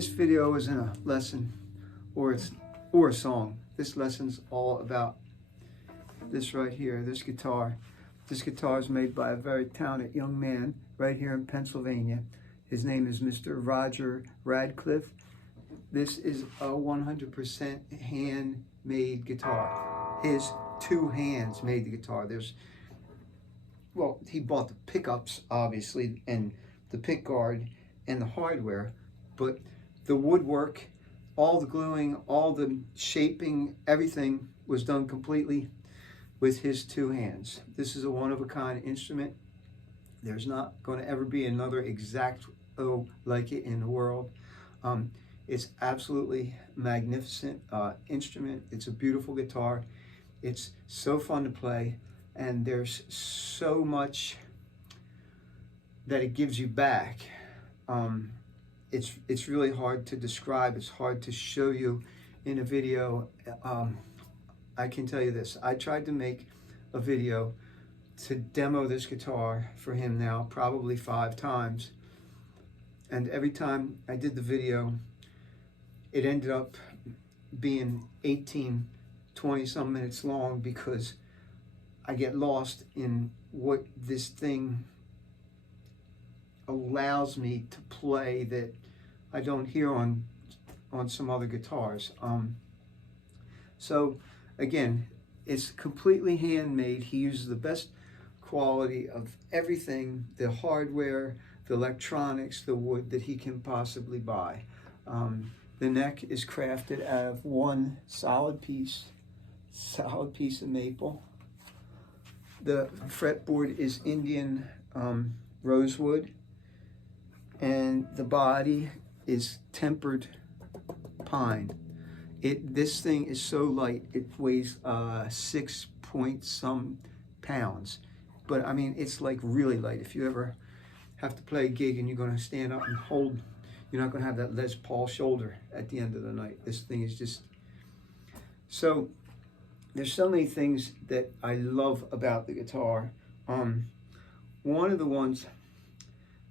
This video isn't a lesson or a song. This lesson's all about this right here, this guitar. This guitar is made by a very talented young man right here in Pennsylvania. His name is Mr. Roger Radcliff. This is a 100% handmade guitar. His two hands made the guitar. Well, he bought the pickups, obviously, and the pick guard and the hardware, but the woodwork, all the gluing, all the shaping, everything was done completely with his two hands. This is a one-of-a-kind instrument. There's not going to ever be another exact like it in the world. It's absolutely magnificent instrument. It's a beautiful guitar. It's so fun to play, and there's so much that it gives you back. It's really hard to describe. It's hard to show you in a video. I can tell you this. I tried to make a video to demo this guitar for him now, probably 5 times. And every time I did the video, it ended up being 18, 20 some minutes long because I get lost in what this thing allows me to play that I don't hear on some other guitars. So again, it's completely handmade. He uses the best quality of everything, the hardware, the electronics, the wood that he can possibly buy. The neck is crafted out of one solid piece of maple. The fretboard is Indian rosewood, and the body is tempered pine. This thing is so light, it weighs 6 point some pounds. But I mean, it's like really light. If you ever have to play a gig and you're going to stand up and hold, you're not going to have that Les Paul shoulder at the end of the night. This thing is just... So there's so many things that I love about the guitar. One of the ones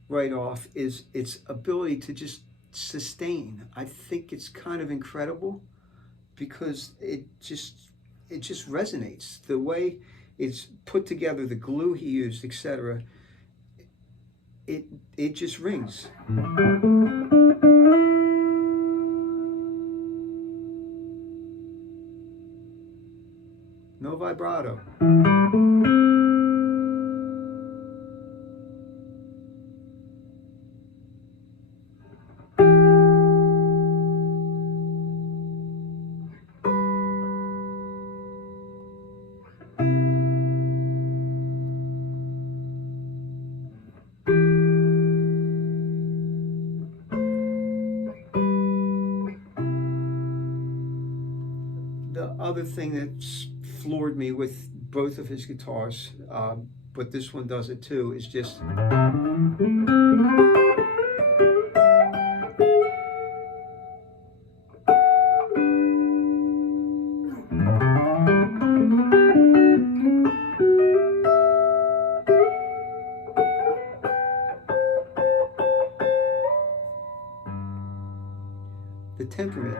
right off is its ability to just sustain. I think it's kind of incredible because it just resonates. The way it's put together, the glue he used, etc. It just rings. No vibrato. The other thing that's floored me with both of his guitars, but this one does it too, is just the temperament.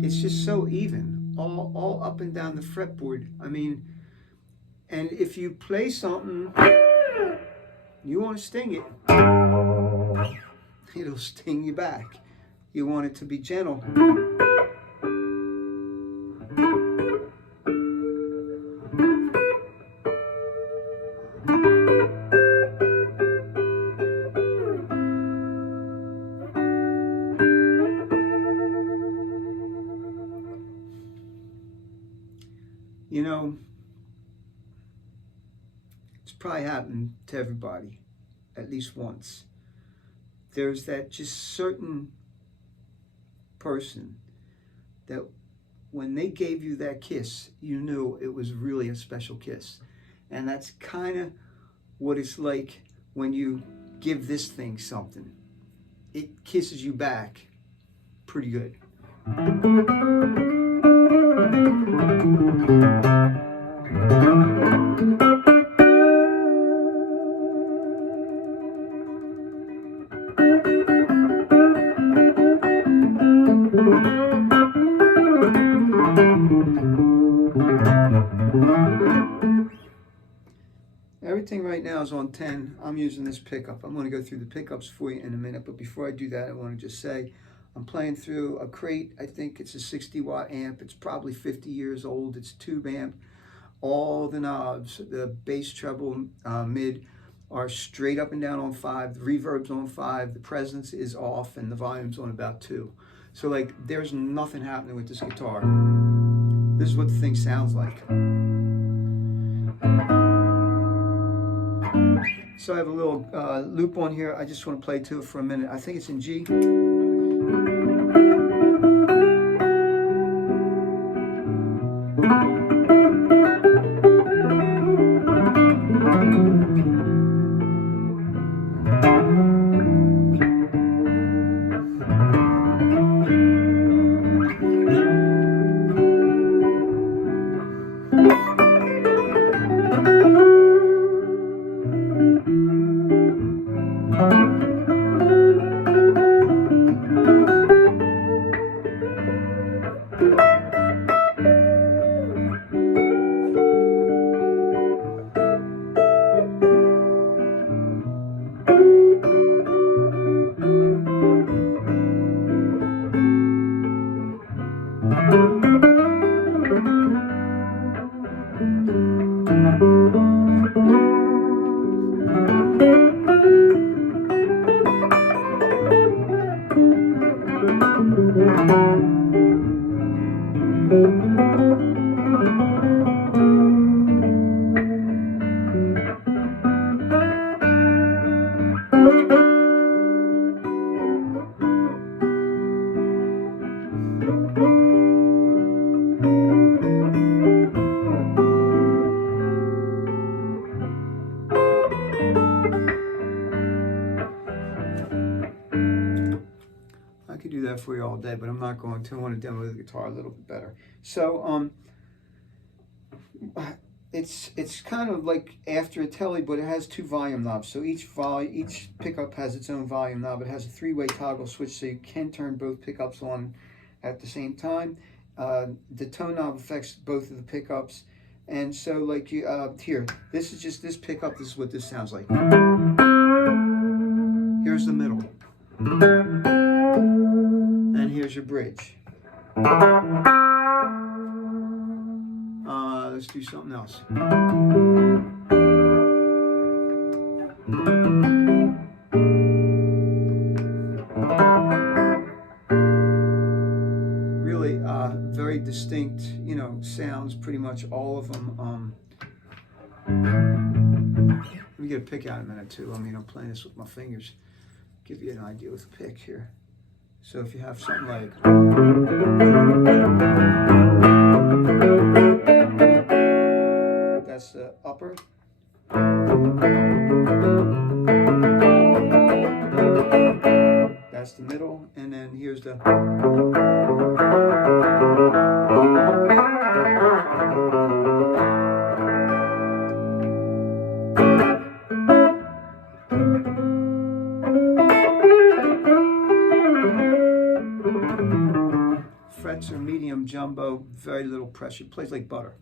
It's just so even, all up and down the fretboard. I mean, and if you play something, you want to sting it, it'll sting you back. You want it to be gentle. You know, it's probably happened to everybody at least once. There's that just certain person that when they gave you that kiss, you knew it was really a special kiss. And that's kind of what it's like when you give this thing something. It kisses you back pretty good. Everything right now is on 10. I'm using this pickup. I'm going to go through the pickups for you in a minute, but before I do that, I want to just say I'm playing through a crate. I think it's a 60-watt amp. It's probably 50 years old. It's a tube amp. All the knobs, the bass, treble, mid, are straight up and down on 5. The reverb's on 5. The presence is off, and the volume's on about 2. So, like, there's nothing happening with this guitar. This is what the thing sounds like. So I have a little loop on here. I just want to play to it for a minute. I think it's in G. For you all day, but I'm not going to. I want to demo the guitar a little bit better. So it's kind of like after a telly, but it has 2 volume knobs. So each pickup has its own volume knob. It has a 3-way toggle switch, so you can turn both pickups on at the same time. The tone knob affects both of the pickups, and so like you here, this is just this pickup. This is what this sounds like. Here's the middle. And here's your bridge. Let's do something else. Really very distinct, you know, sounds, pretty much all of them. Let me get a pick out in a minute too. I mean, I'm playing this with my fingers. Give you an idea with a pick here. So if you have something like that's the upper. That's the middle, and then here's the frets are medium jumbo, very little pressure. It plays like butter.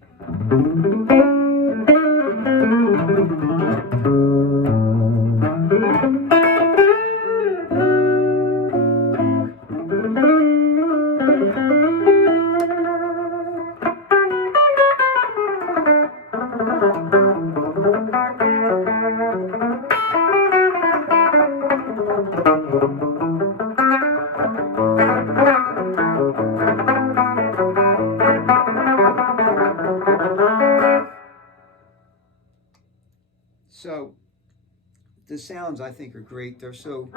So the sounds, I think, are great. They're so...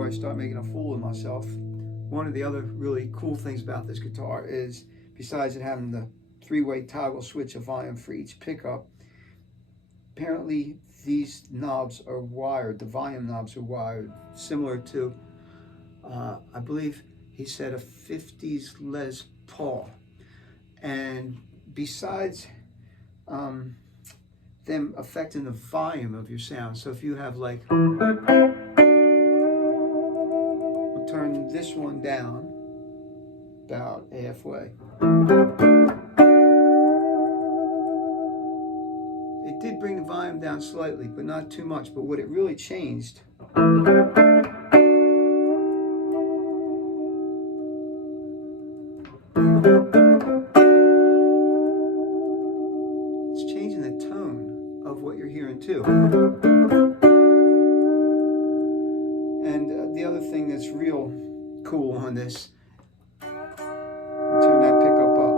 I start making a fool of myself, one of the other really cool things about this guitar is, besides it having the three-way toggle switch of volume for each pickup, apparently these knobs are wired, the volume knobs are wired, similar to, I believe he said, a 50s Les Paul. And besides them affecting the volume of your sound, so if you have like, turn this one down about halfway. It did bring the volume down slightly, but not too much. But what it really changed, it's changing the tone of what you're hearing too. And the other thing that's real cool on this, turn that pickup up.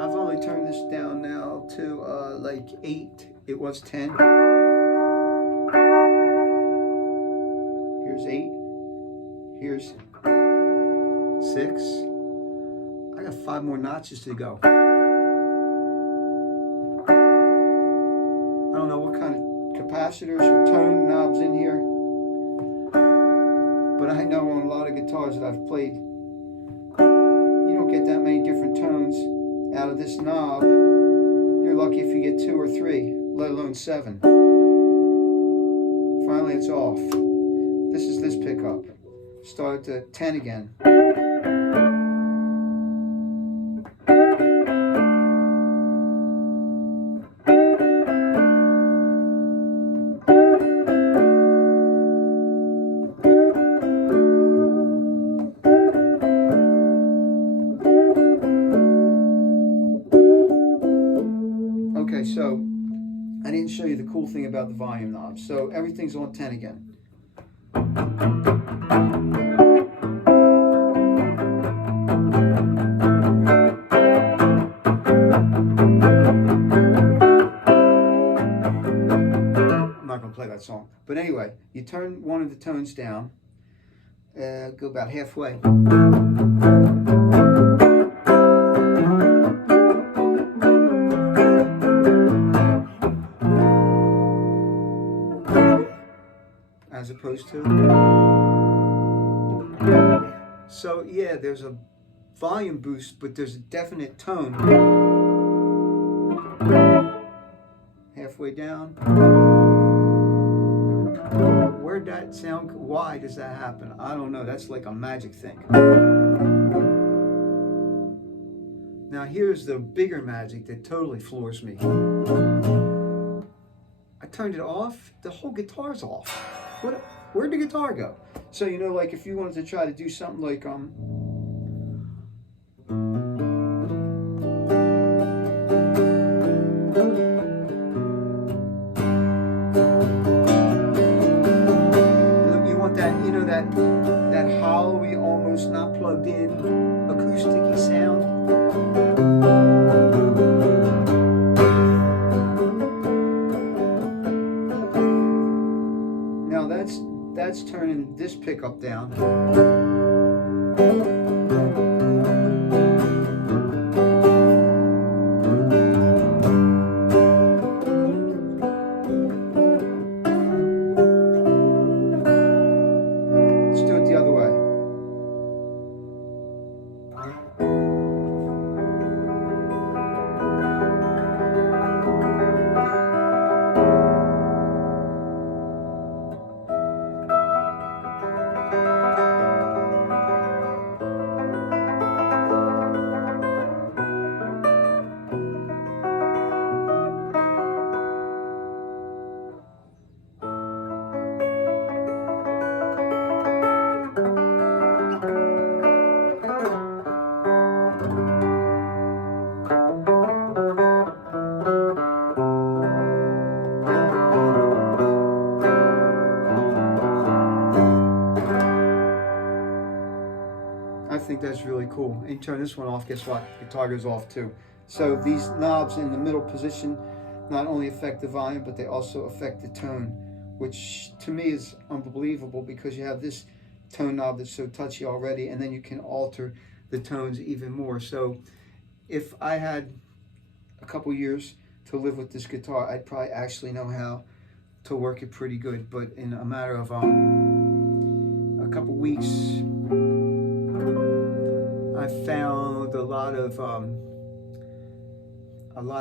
I've only turned this down now to like 8. It was 10. Here's 8. Here's 6. I got 5 more notches to go. I don't know what kind of capacitors or tone knobs in here, but I know on a lot of guitars that I've played, you don't get that many different tones out of this knob. You're lucky if you get 2 or 3, let alone 7. Finally it's off. This is this pickup. Started to 10 again. Okay, so I didn't show you the cool thing about the volume knob. So everything's on 10 again. I'm not going to play that song. But anyway, you turn one of the tones down, go about halfway. As opposed to, so yeah, there's a volume boost, but there's a definite tone. Halfway down. Where'd that sound? Why does that happen? I don't know. That's like a magic thing. Now here's the bigger magic that totally floors me. I turned it off. The whole guitar's off. Where'd the guitar go? So, you know, like if you wanted to try to do something like, you want that, you know, that hollowy, almost not plugged in, acoustic-y sound. That's turning this pickup down. cool. And you turn this one off, guess what? Guitar goes off too. So these knobs in the middle position not only affect the volume, but they also affect the tone, which to me is unbelievable, because you have this tone knob that's so touchy already, and then you can alter the tones even more. So if I had a couple years to live with this guitar, I'd probably actually know how to work it pretty good. But in a matter of a couple weeks, I found a lot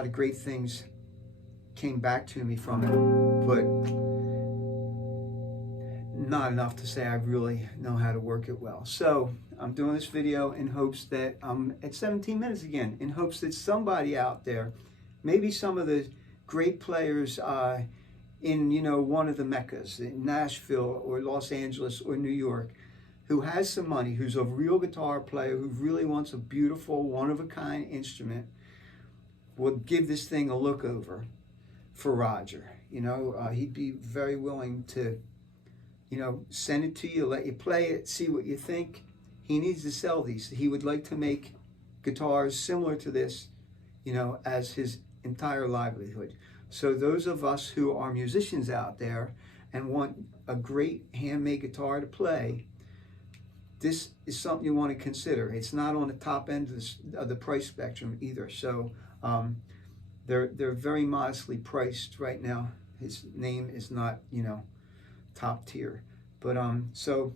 of great things came back to me from it, but not enough to say I really know how to work it well. So I'm doing this video in hopes that I'm at 17 minutes again, in hopes that somebody out there, maybe some of the great players in, you know, one of the meccas in Nashville or Los Angeles or New York, who has some money, who's a real guitar player, who really wants a beautiful, one-of-a-kind instrument, will give this thing a look over for Roger. You know, he'd be very willing to, you know, send it to you, let you play it, see what you think. He needs to sell these. He would like to make guitars similar to this, you know, as his entire livelihood. So those of us who are musicians out there and want a great handmade guitar to play, this is something you want to consider. It's not on the top end of the price spectrum either. So they're very modestly priced right now. His name is not, you know, top tier. But so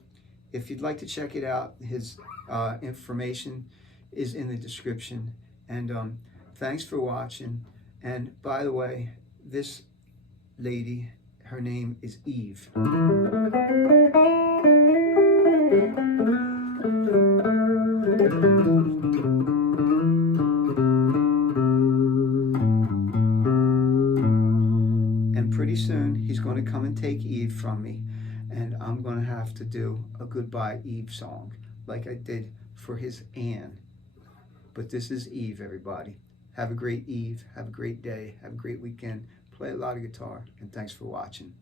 if you'd like to check it out, his information is in the description. And thanks for watching. And by the way, this lady, her name is Eve. And pretty soon he's going to come and take Eve from me, and I'm going to have to do a Goodbye Eve song like I did for his Anne. But this is Eve, everybody. Have a great Eve, have a great day, have a great weekend, play a lot of guitar, and thanks for watching.